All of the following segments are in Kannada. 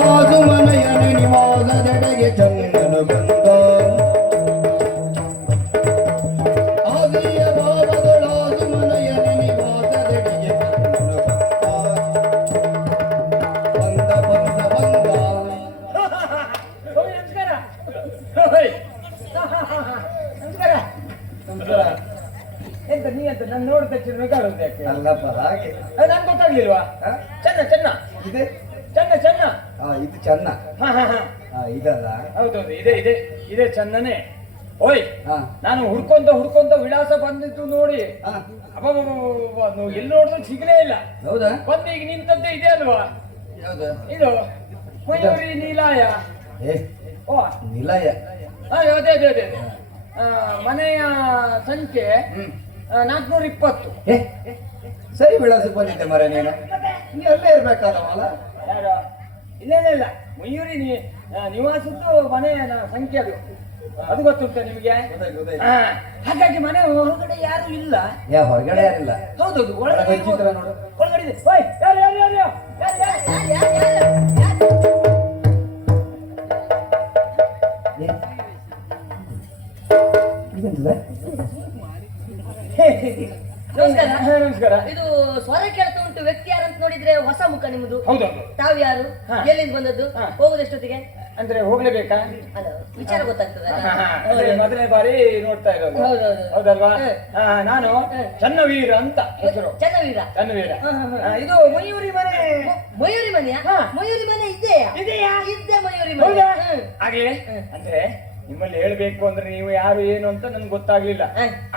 ಕಾದು ಮನೆಯ ನಿವಾಸದೆಡೆಗೆ ಚಂದನು ಬಂದ ಆದಿಯ ಭಾವದೊಳಾದು ಮನೆಯ ನಿವಾಸದೆಡೆಗೆ ಚಂದನು ಬಂದ ಬಂದ ಬಂದ ನಮಸ್ಕಾರ. ನಮಸ್ಕಾರ. ನಮಸ್ಕಾರ. ಎಂತ ನೀ ಅಂತ ನಾನು ನೋಡಿದ ತಕ್ಷಣ ಬೇಕಾಗುತ್ತೆ ಯಾಕೆ? ಅಲ್ಲಪ್ಪ ಹಾಗೆ ನನ್ಗೆ ಗೊತ್ತಾಗ್ಲಿಲ್ವಾ? ಚೆನ್ನ ಚೆನ್ನ ಇದೆ ಚೆನ್ನ ಚೆನ್ನ. ಇದು ಚೆನ್ನ. ಇದಲ್ಲ ಹೌದೌದು, ಇದೆ ಇದೆ ಇದೆ ಚೆನ್ನನೇ. ಓಯ್, ಹಾ ನಾನು ಹುಡ್ಕೊಂತ ವಿಳಾಸ ಬಂದಿತ್ತು ನೋಡಿ. ಅಬ್ಬಬ್ಬಬ್ಬಬ್ಬ, ನೀವು ಎಲ್ಲಿ ನೋಡಿದ್ರು ಸಿಗಲೇ ಇಲ್ಲ. ಹೌದಾ? ಬಂದು ಈಗ ನಿಂತದ್ದೇ ಇದೆ ಅಲ್ವಾ? ಯಾವ್ದು ಇದು ಮಯೂರಿ ನೀಲಾಯ. ಏ ಓ ನಿಲಯ. ಅದೇ ಅದೇ ಅದೇ ಅದೇ. ಮನೆಯ ಸಂಖ್ಯೆ 420. ಏ ಸರಿ ವಿಳಾಸಕ್ಕೆ ಬಂದಿದ್ದೆ ಮರ ನೀನು. ನೀ ಅಲ್ಲೇ ಇರ್ಬೇಕಾದವಲ್ಲ. ಯಾರು? ಇಲ್ಲ ಇಲ್ಲ ಇಲ್ಲ, ಮಯೂರಿ ನಿವಾಸದ್ದು ಮನೆಯ ಸಂಖ್ಯೆ ಅದು. ಅದು ಗೊತ್ತುಂಟ ನಿಮಗೆ? ಹಾಗಾಗಿ ಮನೆ ಹೊರಗಡೆ ಯಾರು ಇಲ್ಲ. ಹೊರಗಡೆ ಯಾರಿಲ್ಲ. ಹೌದೌದು, ಒಳಗಡೆ ನೋಡು. ಒಳಗಡೆ ಇದೆ. ಓಯ್, ಯಾರು ಯಾರು ಯಾರು ಯಾರು ನಮಸ್ಕಾರ. ನಮಸ್ಕಾರ. ಇದು ಸ್ವರ ಕೇಳ್ತಾ ಉಂಟು. ವ್ಯಕ್ತಿ ಯಾರಂತ ನೋಡಿದ್ರೆ ಹೊಸ ಮುಖ ನಿಮ್ಮದು. ಹೌದೌದು. ತಾವ್ ಯಾರು? ಎಲ್ಲಿಂದ ಬಂದದ್ದು? ಹೋಗುದೆಷ್ಟೊತ್ತಿಗೆ? ಅಂದ್ರೆ ಹೋಗ್ಲೇಬೇಕಾ? ಅಲ್ಲ, ವಿಚಾರ ಗೊತ್ತಾಗ್ತದೆ. ಅಂದ್ರೆ ಮೊದಲನೇ ಬಾರಿ ನೋಡ್ತಾ ಇರೋದು. ಹೌದೌದು. ಹೌದಲ್ವಾ? ನಾನು ಚನ್ನವೀರ ಅಂತ ಹೆಸರು. ಚನ್ನವೀರ. ಚನ್ನವೀರ. ಇದು ಮಯೂರಿ ಮನೆ. ಮಯೂರಿ ಮನೆಯಾ? ಮಯೂರಿ ಮನೆ ಇದೆಯಾ? ಇದ್ದೆ ಮಯೂರಿ ಮನೆ. ಹೌದಾ? ಆಗ್ಲೇ ಅಂದ್ರೆ ನಿಮ್ಮಲ್ಲಿ ಹೇಳ್ಬೇಕು ಅಂದ್ರೆ ನೀವು ಯಾರು ಏನು ಅಂತ ನನ್ಗೆ ಗೊತ್ತಾಗ್ಲಿಲ್ಲ.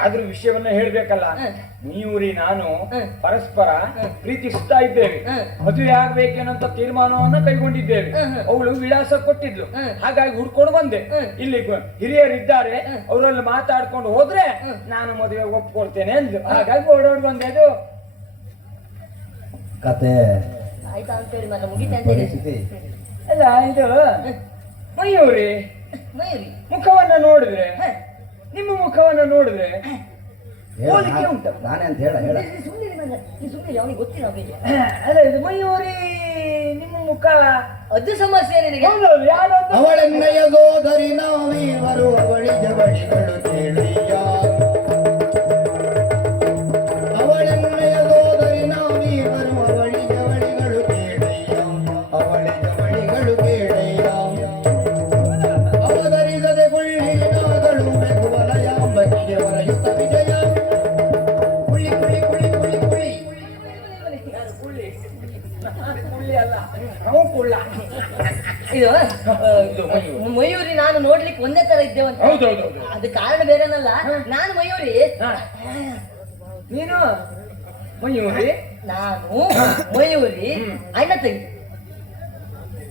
ಆದ್ರೂ ವಿಷಯವನ್ನ ಹೇಳ್ಬೇಕಲ್ಲ. ಮಯೂರಿ ನಾನು ಪರಸ್ಪರ ಪ್ರೀತಿಸ್ತಾ ಇದ್ದೇವೆ. ಮದುವೆ ಆಗ್ಬೇಕೇನಂತ ತೀರ್ಮಾನವನ್ನ ಕೈಗೊಂಡಿದ್ದೇವೆ. ಅವಳು ವಿಳಾಸ ಕೊಟ್ಟಿದ್ಲು, ಹಾಗಾಗಿ ಹುಡ್ಕೊಂಡು ಬಂದೆ. ಇಲ್ಲಿ ಹಿರಿಯರಿದ್ದಾರೆ, ಅವರಲ್ಲಿ ಮಾತಾಡ್ಕೊಂಡು ಹೋದ್ರೆ ನಾನು ಮದುವೆ ಒಪ್ಕೊಳ್ತೇನೆ ಅಂದ್ರು. ಹಾಗಾಗಿ ಓಡೋಡ್ ಬಂದೆ. ಅದು ಕತೆ ಆಯ್ತಾ ಅಂತೇಳಿ ಮತ್ತೆ ಮುಗಿತೆ ಅಂತ ಹೇಳಿ. ಅಲ್ಲ, ಇದು ಮಯೂರಿ ಮಯೂರಿ ಮುಖವನ್ನ ನೋಡಿದ್ರೆ, ನಿಮ್ಮ ಮುಖವನ್ನ ನೋಡಿದ್ರೆ ಹೋಲಿಕೆ ಉಂಟು. ನಾನೇ ಅಂತ ಹೇಳ ಹೇಳ. ಸುಮ್ಮನೆ ಅವನಿಗೆ ಗೊತ್ತಿಲ್ಲ ಅವನಿಗೆ. ಅಲ್ಲ, ಇದು ಮಯೂರಿ ನಿಮ್ಮ ಮುಖ ಅದು ಸಮಸ್ಯೆ ನಿನಗೆ. ಹೌದೌದು. ಯಾರು? ಅವಳೆಣ್ಣೆಯ ಗೋದರಿ ನಾವೀವರು ಅವಳಿಗೆ ಬಳಿಗಳು ಕೇಳಿಯ. ಅವಳೆಣ್ಣೆಯ ಗೋದರಿ ನಾವೀವರು ಅವಳಿಗೆ ಬಳಿಗಳು ಕೇಳಯ್ಯ. ಅವಳಿಗೆ ಬಳಿಗಳು ಕೇಳಯ್ಯ. ಅವಧರಿಸದೆ ಕೊಳ್ಳಿನಾದಳು ಬೆಗುವಲಯ ಬಗೆಗೆ ಹೊರೆಯುತ್ತ ವಿಜಯ. ಕುಳಿ ಕುಳಿ ಕುಳಿ ಕುಳಿ ಕುಳಿ ಕುಳ್ಳಿ ಅಲ್ಲ, ನಾವು ಕುಳ್ಳ. ಇದು ಮಯೂರಿ ನಾನು ನೋಡ್ಲಿಕ್ಕೆ ಒಂದೇ ತರ ಇದ್ದೇವಂತ. ಹೌದೌದು. ಅದು ಕಾರಣ ಬೇರೆನಲ್ಲ. ನಾನು ಮಯೂರಿ. ನೀನು ಮಯೂರಿ, ನಾನು ಮಯೂರಿ ಅಣ್ಣ ತಂಗಿ.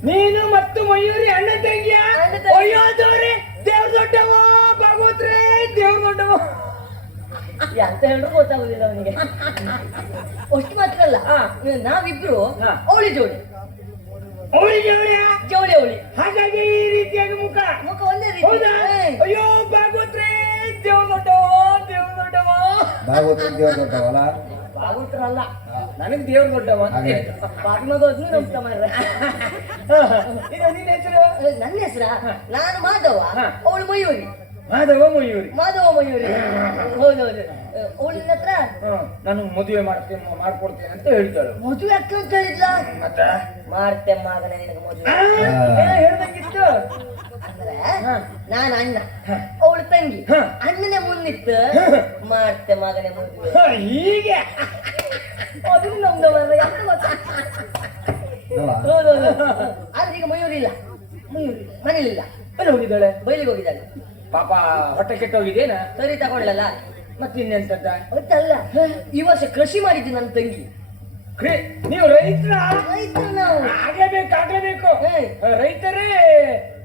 ನೀನು ಮತ್ತು ಮಯೂರಿ ಅಣ್ಣ ತಂಗಿಯ? ಅಣ್ಣ ತಂಗಿ. ಅಯ್ಯೋ ದೇವ್ರೆ, ದೇವ್ರ ದೊಡ್ಡವ, ಭಾಗವತ್ರೆ ದೇವ್ರ ದೊಡ್ಡವ ಅಂತ ಹೇಳಿದ್ರು ಗೊತ್ತಾಗುದಿಲ್ಲ ಅವನಿಗೆ. ಅಷ್ಟು ಮಾತ್ರ ಅಲ್ಲ, ನಾವಿಬ್ರು ಅವಳಿ ಜೋಡಿ. ಅವಳಿಗೆ ಜೋಡಿ ಅವಳಿ. ಹಾಗಾಗಿ ಈ ರೀತಿಯಾಗಿ ಮುಖ ಮುಖ ಒಂದೇ ಹೌದಾ? ರೀತಿ. ಅಯ್ಯೋ ಭಾಗವತ್ರೆ ದೇವ್ರ ದೊಡ್ಡವ, ದೇವ್ರ ದೊಡ್ಡವ. ಭಾಗವತ ದೇವ್ರ ದೊಡ್ಡವಲ್ಲ. ಭಾಗವತ್ರ ಅಲ್ಲ, ನನಗೆ ದೇವ್ರ ದೊಡ್ಡವ ಅಂತ ಹೇಳಿದ್ರು. ಬಾಗ್ನದೋದ್ನು ನಮ್ಸ್ತ ಮಾಡ್ರೆ. ಇದು ನಿನ್ನ ಹೆಸರು? ನನ್ನ ಹೆಸರ? ನಾನು ಮಾಧವ, ಅವಳು ಮಯೂರಿ. ಮಾಧವ ಮಯೂರಿ. ಮಾಧವ ಮಯೂರಿ. ಹೌದೌದು. ಅವಳಿನ ಹತ್ರ ನಾನು ಮದುವೆ ಮಾಡ್ಕೊಡ್ತೇನೆ ಅಂತ ಹೇಳ್ತಾಳು. ಮದುವೆ ಅಕ್ಕ ಅಂತ ಹೇಳಿದ್ಲ. ಮತ್ತೆ ಮಾಡ್ತೆ ಮಗನೇ ನಿನಗೆ ಮದುವೆ. ಹೇಳ್ದಂಗಿತ್ತು. ಅಂದ್ರೆ ನಾನು ಅಣ್ಣ, ಅವಳು ತಂಗಿ. ಅಣ್ಣನೇ ಮುನ್ನಿತ್ತು, ಮಾಡ್ತೆ ಮಗನೇ ಮದುವೆ. ಹೀಗೆ ಅದು ನಮ್ದು ಯಾಕೆ ಗೊತ್ತಾ? ಹೌದೌದು. ಆದ್ರೆ ಈಗ ಮಯೂರಿ ಇಲ್ಲ. ಮಯೂರಿ ಮನೇಲಿಲ್ಲ. ಎಲ್ಲಿ ಹೋಗಿದ್ದಾಳೆ? ಬಯಲಿಗೆ ಹೋಗಿದ್ದಾಳೆ. ಪಾಪ ಹೊಟ್ಟೆ ಕೆಟ್ಟೋಗಿದೇನ? ಸರಿ ತಗೊಳ್ಳಲ್ಲ. ಮತ್ತಿನ್ನೆಂತದ್ದ? ಗೊತ್ತಲ್ಲ, ಈ ವರ್ಷ ಕೃಷಿ ಮಾಡಿದ್ದು ನನ್ನ ತಂಗಿ. ನೀವು ರೈತರ? ರೈತರು ನಾವು. ಆಗ್ಲೇಬೇಕು. ರೈತರೇ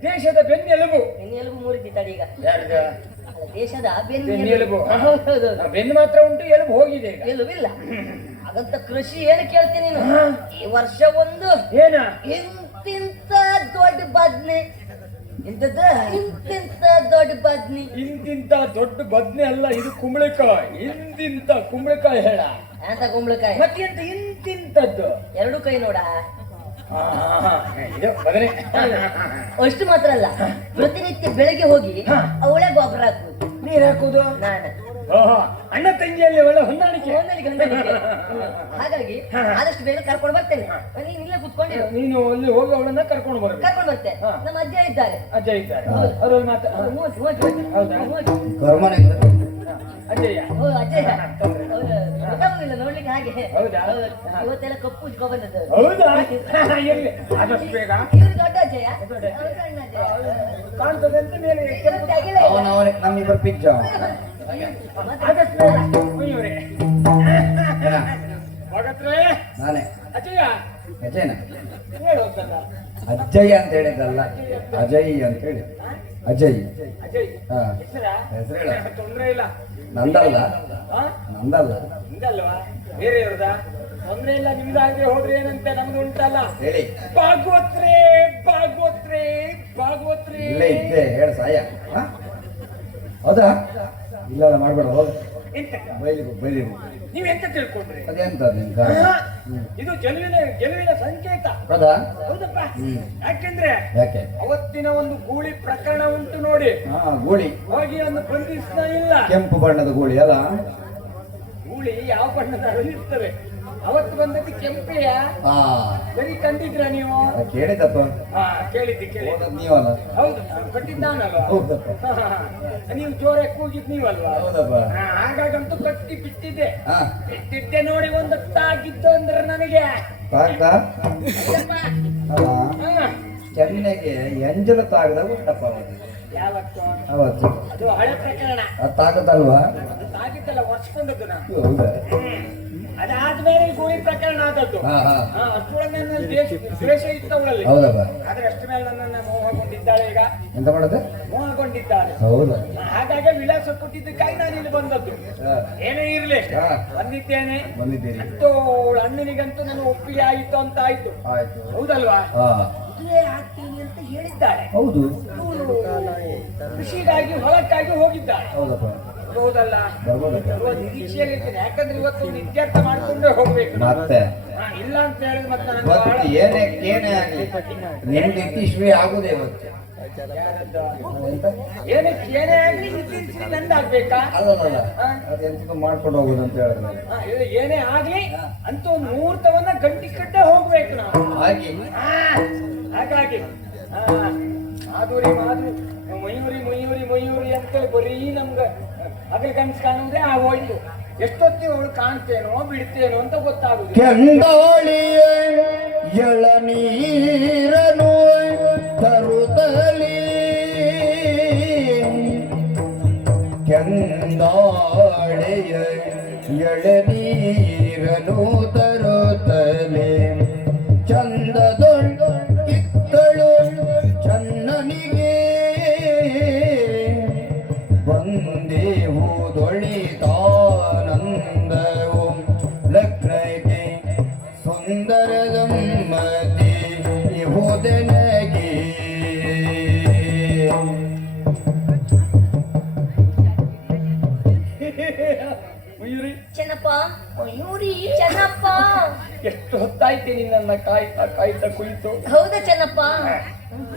ದೇಶದ ಬೆನ್ನೆಲುಬು. ಬೆನ್ನೆಲುಬು ಮುರಿದಿ ತಡಿ ಈಗ. ಯಾರ್ದ? ದೇಶದ ಬೆನ್ನೆಲುಬು. ಬೆನ್ನು ಮಾತ್ರ ಉಂಟು, ಎಲುಬು ಹೋಗಿದೆ. ಎಲುಬಿಲ್ಲ. ಹಾಗಂತ ಕೃಷಿ ಏನು ಕೇಳ್ತೀನಿ ನೀನು? ಈ ವರ್ಷ ಒಂದು ಏನ ಇಂತಿಂತ ದೊಡ್ಡ ಬದ್ನೆ. ಇಂತಿಂತ ದೊಡ್ಡ ಬದ್ನಿ. ಇಂತಿಂತ ದೊಡ್ಡ ಬದ್ನೆ ಅಲ್ಲ, ಇದು ಕುಂಬಳಕಾಯಿ. ಇಂತಿಂತ ಕುಂಬಳಕಾಯಿ ಹೇಳ. ಅಂತ ಕುಂಬಳಕಾಯಿ. ಮತ್ತೆಂತ ಇಂತಿಂತದ್ದು? 2 ಕೈ ನೋಡ. ಇದು ಬದನೆ. ಅಷ್ಟು ಮಾತ್ರ ಅಲ್ಲ, ಪ್ರತಿನಿತ್ಯ ಬೆಳಗ್ಗೆ ಹೋಗಿ ಅವಳೆ ಗೊಬ್ಬರ ಹಾಕುದು. ನೀರ್ ಹಾಕುದು ನಾನು ಓಹೋ, ಅಣ್ಣ ತಂಗಿಯಲ್ಲಿ ಒಳ್ಳೆ ಹೊಂದಾಣಿಕೆ. ಹೊಂದಾಣಿಕೆ. ಹಾಗಾಗಿ ಆದಷ್ಟು ಬೇಗ ಕರ್ಕೊಂಡು ಬರ್ತೇನೆ. ನೀನ್ ಇಲ್ಲೇ ಕುತ್ಕೊಂಡಿರು. ನೀನು ಅಲ್ಲಿ ಹೋಗಿ ಅವಳನ್ನ ಕರ್ಕೊಂಡು ಬರ್ಬೇಕು. ಕರ್ಕೊಂಡು ಬರ್ತೇನೆ. ನಮ್ಮ ಅಜ್ಜ ಇದ್ದಾರೆ. ಅಜ್ಜ ಇದ್ದಾರೆ, ಅವರು ಮಾತಾ ಹೌದಾ? ಗೌರ್ಮನೆಯಿಂದ ಅಜ್ಜಯ್ಯ. ಓ ಅಜ್ಜಯ್ಯ. ಗೊತ್ತಾಗುದಿಲ್ಲ ನೋಡ್ಲಿಕ್ಕೆ ಹಾಗೆ. ಹೌದಾ? ಇವತ್ತೆಲ್ಲ ಕಪ್ಪು ಉಜ್ಕೊ ಬಂದದ್ದು. ಹೌದಾ? ಎಲ್ಲಿ ಆದಷ್ಟು ಬೇಗ ಇವ್ರು ದೊಡ್ಡ ಅಜ್ಜಯ್ಯ, ಅವ್ರು ಸಣ್ಣ ಅಜ್ಜಯ್ಯ. ಕಾಣ್ತದೆ ಅಂತ ಮೇಲೆ ಇವ್ರದ್ದು ಅಗಿಲ ಇಲ್ಲ. ಅವನವನೇ ನಮ್ಮಿಬ್ಬರು ಪಿಜ್ಜ. ಆದಷ್ಟು ಬೇಗ ಕುಯ್ಯೋರೆ. ಭಗತ್ರೆ ನಾನೇ ಅಜ್ಜಯ್ಯ ಅಜಯ್ನ ಹೇಳೋದಲ್ಲ. ಅಜ್ಜಯ್ಯ ಅಂತ ಹೇಳಿದ್ದಲ್ಲ, ಅಜಯ್ ಅಂತ ಹೇಳಿ. ಅಜಯ್. ಅಜಯ್ ಹಾ, ಹೆಸರ ಹೆಸರು ಹೇಳ. ತೊಂದ್ರೆ ಇಲ್ಲ. ನಂದಲ್ಲ, ಹಾ ನಂದಲ್ಲ ನಿಮ್ದಲ್ವಾ? ಬೇರೆ ಇರೋದ? ತೊಂದ್ರೆ ಇಲ್ಲ, ನಿಮ್ದಾದ್ರೆ ಹೋದ್ರೆ ಏನಂತೆ, ನಮ್ದು ಉಂಟಲ್ಲ. ಹೇಳಿ. ಭಾಗವತ್ರೆ ಭಾಗವತ್ರೆ ಭಾಗವತ್ರೆ. ಇಲ್ಲೇ ಇದ್ದೆ, ಹೇಳ ಸಾಯ. ಹಾ? ಹೌದಾ? ಇಲ್ಲ ಮಾಡ್ಬೇಡ, ಹೋಗ ಎಂತ ಬೈಲಿ. ನೀವ್ ಎಂತ ತಿಳ್ಕೊಂಡ್ರಿ? ಅದೆಂತ ನಿನ್ಗ? ಇದು ಗೆಲುವಿನ ಸಂಕೇತ. ಹೌದಾ? ಹೌದಪ್ಪ. ಹ್ಮ್. ಯಾಕೆಂದ್ರೆ ಯಾಕೆ? ಅವತ್ತಿನ ಒಂದು ಗೂಳಿ ಪ್ರಕರಣ ಉಂಟು ನೋಡಿ. ಹಾ, ಗೂಳಿ. ಹೋಗಿ ಒಂದು ಬಂಧಿಸ್ತಾ ಇಲ್ಲ. ಕೆಂಪು ಬಣ್ಣದ ಗೂಳಿ ಅಲ್ಲ? ಗೂಳಿ ಯಾವ ಬಣ್ಣದ ಇರ್ತವೆ. ಅವತ್ತು ಬಂದದ್ದು ಕೆಂಪೆಯ. ಹಾ, ಬರೀ ಕಂಡಿದ್ರ ನೀವು? ಕೇಳಿದಪ್ಪ. ಹಾ, ಕೇಳಿದ್ದೆ. ಹೋದದ್ ನೀವಲ್ಲ? ಹೌದು, ಕಟ್ಟಿದ್ದಾನಲ್ವಾ? ಹೌದಪ್ಪ. ನೀವು ಜೋರಾಗಿ ಕೂಗಿದ್ ನೀವಲ್ವಾ? ಹೌದಪ್ಪ. ಹಾಗಾಗಂತೂ ಕಟ್ಟಿ ಬಿಟ್ಟಿದ್ದೆ. ಹಾ, ಬಿಟ್ಟಿದ್ದೆ ನೋಡಿ, ಒಂದು ತಾಗಿದ್ದು ಅಂದ್ರೆ ನನಗೆ. ತಾಗ್ದ? ಅಲ್ಲಪ್ಪ. ಹಾ, ಚೆನ್ನಾಗಿ ಎಂಜಲು ತಾಗ್ದ ಉಂಟಪ್ಪ ಅವತ್ತು. ಯಾವತ್ತು? ಅವತ್ತು ಅದು ಹಳೆ ಪ್ರಕರಣ. ಅದು ತಾಗದಲ್ವಾ? ಅದು ತಾಗಿದ್ದಲ್ಲ, ಒರ್ಸ್ಕೊಂಡದ್ದು ನಾನು. ಹೌದಾ? ಅದಾದ್ಮೇಲೆ ಗೂಳಿ ಪ್ರಕರಣ ಆದದ್ದು. ಹಾ, ಹಾ. ಅಷ್ಟೊಳಗೆ ನನ್ನ ದ್ವೇಷ ಇತ್ತು ಅವಳಲ್ಲಿ. ಹೌದಪ್ಪ. ಆದ್ರೆ ಅಷ್ಟು ಮೇಲೆ ನನ್ನನ್ನ ಮೋಹಗೊಂಡಿದ್ದಾಳೆ. ಈಗ ಎಂತ ಮಾಡುತ್ತೆ? ಮೋಹಗೊಂಡಿದ್ದಾಳೆ. ಹೌದಾ? ಹಾಗಾಗಿ ವಿಳಾಸ ಕೊಟ್ಟಿದ್ದಕ್ಕಾಗಿ ನಾನು ಇಲ್ಲಿ ಬಂದದ್ದು. ಹಾ, ಏನೇ ಇರ್ಲಿ, ಹಾ. ಬಂದಿದ್ದೇನೆ. ಬಂದಿದ್ದೀರಿ. ಅಂತೂ ಅವಳ ಅಣ್ಣನಿಗಂತೂ ನನ್ನ ಒಪ್ಪಿಗೆ ಆಯಿತು ಅಂತ ಆಯ್ತು. ಆಯ್ತು. ಹೌದಲ್ವಾ? ಹಾ, ಮದುವೆ ಆಗ್ತೀನಿ ಅಂತ ಹೇಳಿದ್ದಾಳೆ. ಹೌದು. ಇವಳು ಕೃಷಿಗಾಗಿ ಹೊಲಕ್ಕಾಗಿ ಹೋಗಿದ್ದಾಳೆ. ಹೌದಪ್ಪ. ಹೌದಲ್ಲ? ಬರ್ಬೋದಪ್ಪ. ಇರುವ ನಿರೀಕ್ಷೆಯಲ್ಲಿ ಇರ್ತೇನೆ. ಯಾಕಂದ್ರೆ ಇವತ್ತು ನಿತ್ಯಾರ್ಥ ಮಾಡ್ಕೊಂಡೇ ಹೋಗ್ಬೇಕು. ಮತ್ತೆ ಇಲ್ಲ ಅಂತ ಹೇಳಿದ್ರೆ ಮತ್ತೆ ನನಗೆ ಇವತ್ತು ಬಹಳ ಏನೇ ಆಗ್ಲಿ ನಿಮ್ದು ಇತಿಶ್ರೀ ಆಗುದೇ ಇವತ್ತು. ಯಾರದ್ದು? ಎಂತ? ಏನಕ್ಕೆ ಏನೇ ಆಗ್ಲಿ ನಿತ್ಯ ನಂದಾಗ್ಬೇಕಾ? ಅಲ್ಲಲ್ಲ, ಅದೆಂತ ಮಾಡ್ಕೊಂಡು ಹೋಗುದು ಅಂತ ಹೇಳಿದ್ರೆ ಇದು ಏನೇ ಆಗ್ಲಿ ಅಂತೂ ಒಂದು ಮುಹೂರ್ತವನ್ನ ಗಂಟಿ ಕಟ್ಟೆ ಹೋಗ್ಬೇಕು ನಾವು. ಹಾಗೆ. ಹಾಗಾಗಿ ಮಾಧುರಿ ಮಯೂರಿ ಅಂತೇಳಿ ಬರೀ ನಮ್ಗೆ ಹಗಲ್ ಕನ್ಸು ಕಾಣುವುದೇ ಆಗೋಯ್ತು. ಎಷ್ಟೊತ್ತಿಗೆ ಅವಳು ಕಾಣ್ತೇನೋ ಬಿಡ್ತೇನೋ ಅಂತ ಗೊತ್ತಾಗುದು. ಕೆಂದಾಳಿಯ ಎಳನೀರನು ತರುತ್ತಲೇ, ಕೆಂದಾಳೆಯ ಎಳನೀರನು ತರುತ್ತಲೇ, ಚಂದದೊಳ್ ಇತ್ತಳು ಚನ್ನನಿಗೆ ಬಂದೇವುದೊಳಿತಾನಂದವು ಲಗ್ನಕ್ಕೆ ಸುಂದರ ದಂಪತಿ ಇಹುದನಗೆ. ಮಯೂರಿ, ಚೆನ್ನಪ್ಪ, ಮಯೂರಿ, ಚೆನ್ನಪ್ಪ. ಎಷ್ಟು ಹೊತ್ತಾಯ್ತು ನಿನ್ನನ್ನ ಕಾಯ್ತಾ ಕುಳಿತು. ಹೌದಾ ಚೆನ್ನಪ್ಪ?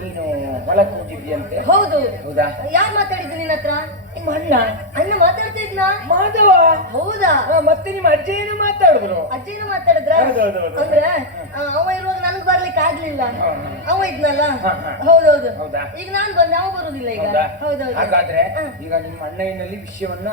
ನೀನು ಹೊಲಕ್ಕೆ ಹೋಗಿದ್ಯಂತೆ? ಹೌದು. ಹೌದಾ? ಯಾರು ಮಾತಾಡಿದ್ದು ನಿನ್ನ ಹತ್ರ? ನಿಮ್ಮ ಅಣ್ಣ ಅಣ್ಣ ಮಾತಾಡ್ತಾ ಇದ್ನಾ? ಮಾಧವ. ಹೌದಾ? ಮತ್ತೆ ನಿಮ್ಮ ಅಜ್ಜ ಏನು ಮಾತಾಡಿದ್ರು? ಅಜ್ಜಿನ ಮಾತಾಡಿದ್ರ? ಹೌದೌದು. ಅಂದ್ರೆ ಅವ ಇರುವಾಗ ನನ್ಗೆ ಬರ್ಲಿಕ್ಕೆ ಆಗ್ಲಿಲ್ಲ. ಅವ ಇದ್ನಲ್ಲ. ಹಾ, ಹಾ. ಹೌದೌದು. ಹೌದಾ? ಈಗ ನಾನ್ ಬಂದೆ, ಅವ ಬರುದಿಲ್ಲ ಈಗ. ಹೌದಾ? ಹೌದೌದು. ಹಾಗಾದ್ರೆ ಈಗ ನಿಮ್ಮ ಅಣ್ಣನಲ್ಲಿ ವಿಷಯವನ್ನ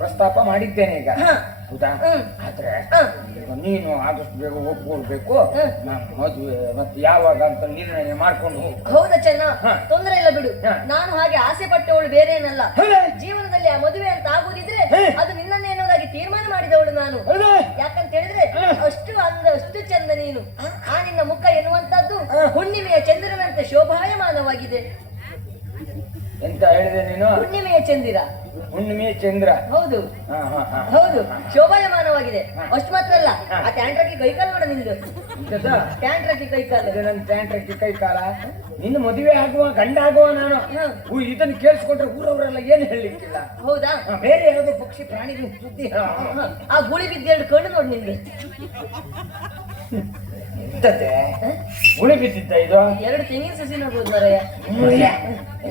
ಪ್ರಸ್ತಾಪ ಮಾಡಿದ್ದೇನೆ ಈಗ. ಹಾ. ಹೌದಾ? ಹ್ಮ್. ಆದ್ರೆ ಹಾ. ಈಗ ನೀನು ಆದಷ್ಟು ಬೇಗ ಒಪ್ಕೊಳ್ಬೇಕು. ಹ್ಮ್. ನಾನು ಮದುವೆ ಮತ್ತೆ ಯಾವಾಗ ಅಂತ ನಿರ್ಣಯ ಮಾಡ್ಕೊಂಡು ಹೋಗು. ಹೌದಾ ಚೆನ್ನ? ಹಾ. ತೊಂದರೆ ಇಲ್ಲ ಬಿಡು. ಹಾ. ನಾನು ಹಾಗೆ ಆಸೆ ಪಟ್ಟವಳು ಬೇರೆ ಏನಲ್ಲ. ಹೌದಾ? ಜೀವನದಲ್ಲಿ ಆ ಮದುವೆ ಅಂತ ಆಗುದಿದ್ರೆ ಹೇ. ಅದು ನಿನ್ನನ್ನೇ ಎನ್ನುವುದಾಗಿ ತೀರ್ಮಾನ ಮಾಡಿದವಳು ನಾನು. ಹೌದಾ? ಯಾಕಂತ ಹೇಳಿದ್ರೆ ಹಾ. ಅಷ್ಟು ಅಂದ ಅಷ್ಟು ಚಂದ ನೀನು. ಆ ನಿನ್ನ ಮುಖ ಎನ್ನುವಂತದ್ದು ಹಾ. ಹುಣ್ಣಿಮೆಯ ಚಂದ್ರನಂತೆ ಶೋಭಾಯಮಾನವಾಗಿದೆ. ಎಂತ ಹೇಳಿದೆ ನೀನು? ಹುಣ್ಣಿಮೆಯ ಚಂದಿರ. ಹುಣ್ಣಿಮೆ ಚಂದ್ರ. ಹೌದು. ಹಾ, ಹಾ, ಹಾ. ಹೌದು, ಶೋಭಾಯಮಾನವಾಗಿದೆ. ಹಾ. ಅಷ್ಟು ಮಾತ್ರ ಅಲ್ಲ, ಹಾ. ಆ ಟ್ಯಾಂಟ್ರಕ್ಕೆ ಕೈಕಾಲು ನೋಡ ನಿಂದು. ಎಂತದ? ಟ್ಯಾಂಟ್ರಕ್ಕೆ ಕೈಕಾಲು. ಇದು ನನ್ನ ಟ್ಯಾಂಟ್ರಕ್ಕೆ ಕೈ ಕಾಲ. ನಿನ್ನ ಮದುವೆ ಆಗುವ ಗಂಡ ಆಗುವ ನಾನು. ಹಾ. ಇದನ್ನು ಕೇಳಿಸ್ಕೊಂಡ್ರೆ ಊರವರೆಲ್ಲ ಏನು ಹೇಳಲಿಕ್ಕಿಲ್ಲ. ಹೌದಾ? ಬೇರೆ ಯಾವುದೋ ಪಕ್ಷಿ ಪ್ರಾಣಿಗಳು ಸುದ್ದಿ ಆ ಗುಳಿ ಬಿದ್ದು ಎರಡು ಕಣ್ಣು ನೋಡಿ ನಿಂದು. ಇಂಥದ್ದೇ ಉಳಿ ಬಿದ್ದಿದ್ದ ಇದು 2 ತೆಂಗಿನ ಸಸಿ ನೋಡ್ಬೋದು ಮಾರಾಯ.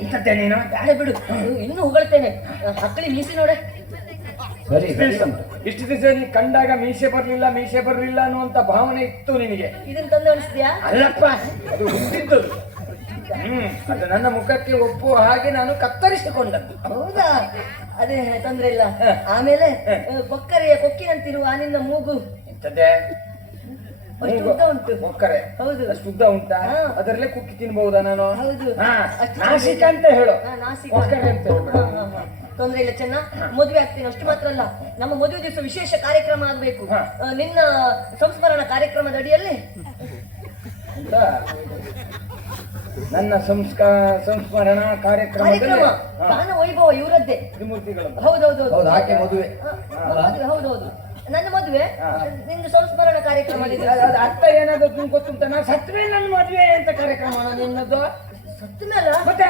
ಇಂಥದ್ದೇ ನೀನು ಬೇಡ ಬಿಡು, ಇನ್ನೂ ಹೊಗಳ್ತೇನೆ. ಹಕ್ಕಳಿ ಮೀಸಿ ನೋಡೆ. ಸರಿ ಇಷ್ಟು ದಿವಸ ನೀ ಕಂಡಾಗ ಮೀಸೆ ಬರ್ಲಿಲ್ಲ ಅನ್ನುವಂತ ಭಾವನೆ ಇತ್ತು ನಿನಗೆ. ಇದನ್ನ ತಂದು ಅನಿಸ್ತೀಯಾ? ಅಲ್ಲಪ್ಪ, ಅದು ಹುಟ್ಟಿದ್ದದು. ಅದು ನನ್ನ ಮುಖಕ್ಕೆ ಒಪ್ಪುವ ಹಾಗೆ ನಾನು ಕತ್ತರಿಸಿಕೊಂಡದ್ದು. ಹೌದಾ? ಅದೇ ತೊಂದ್ರೆ ಇಲ್ಲ. ಆಮೇಲೆ ಕೊಕ್ಕಿನಂತಿರುವ ನಿನ್ನ ಮೂಗು ಇಂಥದ್ದೇ ಅಷ್ಟು ಉದ್ದ ಉಂಟು. ಕೊಕ್ಕರೆ ಹೌದು. ಅಷ್ಟು ಉದ್ದ ಉಂಟಾ? ಅದರಲ್ಲೇ ಕುಕ್ಕಿ ತಿನ್ಬಹುದಾ ನಾನು? ಹೌದು. ನಾಸಿಕ ಅಂತ ಹೇಳು, ನಾಸಿಕ. ಕೊಕ್ಕರೆ ಅಂತ ಹೇಳ್ಬೇಡ. ತೊಂದ್ರೆ ಇಲ್ಲ ಚೆನ್ನ, ಮದುವೆ ಆಗ್ತೀನಿ. ಅಷ್ಟು ಮಾತ್ರ ಅಲ್ಲ, ನಮ್ಮ ಮದುವೆ ದಿವಸ ವಿಶೇಷ ಕಾರ್ಯಕ್ರಮ ಆಗ್ಬೇಕು. ನಿನ್ನ ಸಂಸ್ಮರಣ ಕಾರ್ಯಕ್ರಮದ ಅಡಿಯಲ್ಲಿ ಅಂತ ನನ್ನ ಸಂಸ್ಮರಣ ಕಾರ್ಯಕ್ರಮ ಕಾರ್ಯಕ್ರಮದಲ್ಲಿ ಗಾನ ವೈಭವ ಇವರದ್ದೇ. ತ್ರಿಮೂರ್ತಿಗಳು. ಹೌದೌದು. ಹೌದು, ಆಕೆ ಮದುವೆ ಹೌದೌದು, ನನ್ನ ಮದುವೆ. ನಿಂದು ಸಂಸ್ಮರಣ ಕಾರ್ಯಕ್ರಮ. ಅದು ಅರ್ಥ ಏನಾದ್ರು ನಿಮ್ಗೆ ಗೊತ್ತುಂಟ? ನಾನು ಸತ್ವೇ ನನ್ನ ಮದುವೆ ಅಂತ ಕಾರ್ಯಕ್ರಮ ನಿನ್ನದು. ಸತ್ತ ಮೇಲೆ ಮತ್ತೆ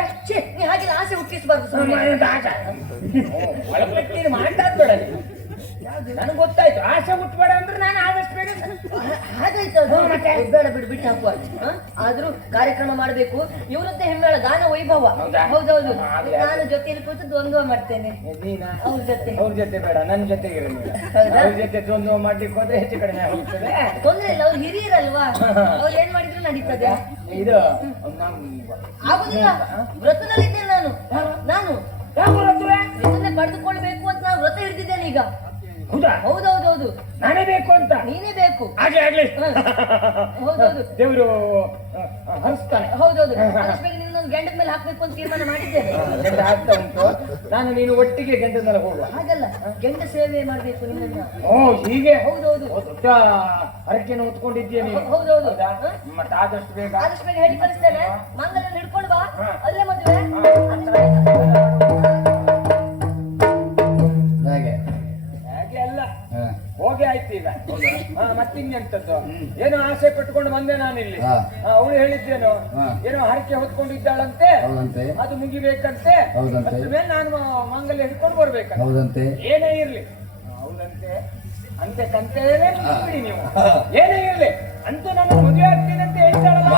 ನೀ ಹಾಗೆಲ್ಲ ಆಸೆ ಹುಟ್ಟಿಸಬಾರ್ದು. ಮಾತಾಡ್ಬೇಡ, ನನಗೆ ಗೊತ್ತಾಯ್ತು. ಆಸೆ ಹುಟ್ಟಬೇಡ ಅಂದ್ರೆ ನಾನು ಆದಷ್ಟು ಬೇಗ ಹಾಗಾಯ್ತು. ಬೇಡ ಬಿಡು, ಬಿಟ್ಟು ಹಾಕುವ. ಆದ್ರೂ ಕಾರ್ಯಕ್ರಮ ಮಾಡ್ಬೇಕು. ಇವರದ್ದೇ ಹೆಮ್ಮೇಳ ಗಾನ ವೈಭವ. ಹೌದೌದು. ನಾನು ಜೊತೆಯಲ್ಲಿ ಕೂತು ದ್ವಂದ್ವ ಮಾಡ್ತೇನೆ. ಅವ್ರ ಜೊತೆ ಬೇಡ, ನನ್ನ ಜೊತೆಗೆ ಇರಲಿ. ಅವ್ರ ಜೊತೆ ದ್ವಂದ್ವ ಮಾಡ್ಲಿಕ್ಕೆ ಹೋದ್ರೆ ಹೆಚ್ಚು ಕಡಿಮೆ ಹೋಗ್ತದೆ. ತೊಂದ್ರೆ ಇಲ್ಲ, ಅವ್ರು ಹಿರಿಯರಲ್ವಾ, ಅವ್ರು ಏನ್ ಮಾಡಿದ್ರು ನಡೀತದೆ. ಇದು ಆಗುದಿಲ್ಲ, ವ್ರತದಲ್ಲಿದ್ದೇನೆ ನಾನು ಯಾವ ವ್ರತವೇ? ಇದನ್ನೇ ಪಡೆದುಕೊಳ್ಬೇಕು ಅಂತ ನಾನು ವ್ರತ ಹಿಡಿದಿದ್ದೇನೆ ಈಗ. ಹೌದಾ? ಹೌದೌದೌದು. ನಾನೇ ಬೇಕು ಅಂತ? ನೀನೇ ಬೇಕು. ಆಗ್ಲಿ. ಹೌದೌದು. ದೇವರು ಹರಿಸ್ತಾನೆ. ಹೌದೌದು. ಅದಕ್ಕೆ ನಿನ್ನೊಂದು ಗಂಡದ ಮೇಲೆ ಹಾಕ್ಬೇಕು ಅಂತ ತೀರ್ಮಾನ ಮಾಡಿದ್ದೇನೆ. ಗಂಡ ಆಗ್ತಾ ಉಂಟು. ನಾನು ನೀನು ಒಟ್ಟಿಗೆ ಗಂಡದ ಮೇಲೆ ಹೋಗುವ. ಹಾಗಲ್ಲ, ಗಂಡ ಸೇವೆ ಮಾಡ್ಬೇಕು ನಿನ್ನನ್ನ. ಓ ಹೀಗೆ? ಹೌದೌದು. ದೊಡ್ಡ ಹರಕೆಯನ್ನು ಹೊತ್ಕೊಂಡಿದ್ದೀಯ ನೀನು. ಹೌದೌದು. ಮತ್ತೆ ಆದಷ್ಟು ಬೇಗ ಹೇಳಿ ಕಳಿಸ್ತೇನೆ. ಮಂಗಲ ಹಿಡ್ಕೊಂಡು ಬಾ, ಅಲ್ಲೇ ಮದುವೆ. ಹಾಗೆ ಹಾಗೆ ಅಲ್ಲ, ಹೋಗಿ ಆಯ್ತು ಈಗ. ಮತ್ತಿನ್ನೆಂತದ್ದು? ಏನೋ ಆಸೆ ಪಟ್ಟುಕೊಂಡು ಬಂದೆ ನಾನಿಲ್ಲಿ. ಅವಳು ಹೇಳಿದ್ದೇನು, ಏನೋ ಹರಕೆ ಹೊತ್ಕೊಂಡಿದ್ದಾಳಂತೆ, ಅದು ಮುಗಿಬೇಕಂತೆ. ಅದ್ರ ಮೇಲೆ ನಾನು ಮಂಗಲ್ಯ ಹಿಡ್ಕೊಂಡು ಬರ್ಬೇಕಂತೆ. ಏನೇ ಇರ್ಲಿ, ಹೌದಂತೆ ಅಂತೆ ಕಂತೇನೆ ಬಿಡಿ ನೀವು. ಏನೇ ಇರ್ಲಿ ಅಂತೂ ನಾನು ಮದುವೆ ಆಗ್ತೀನಿ ಅಂತ ಹೇಳ್ತಾಳಲ್ಲ.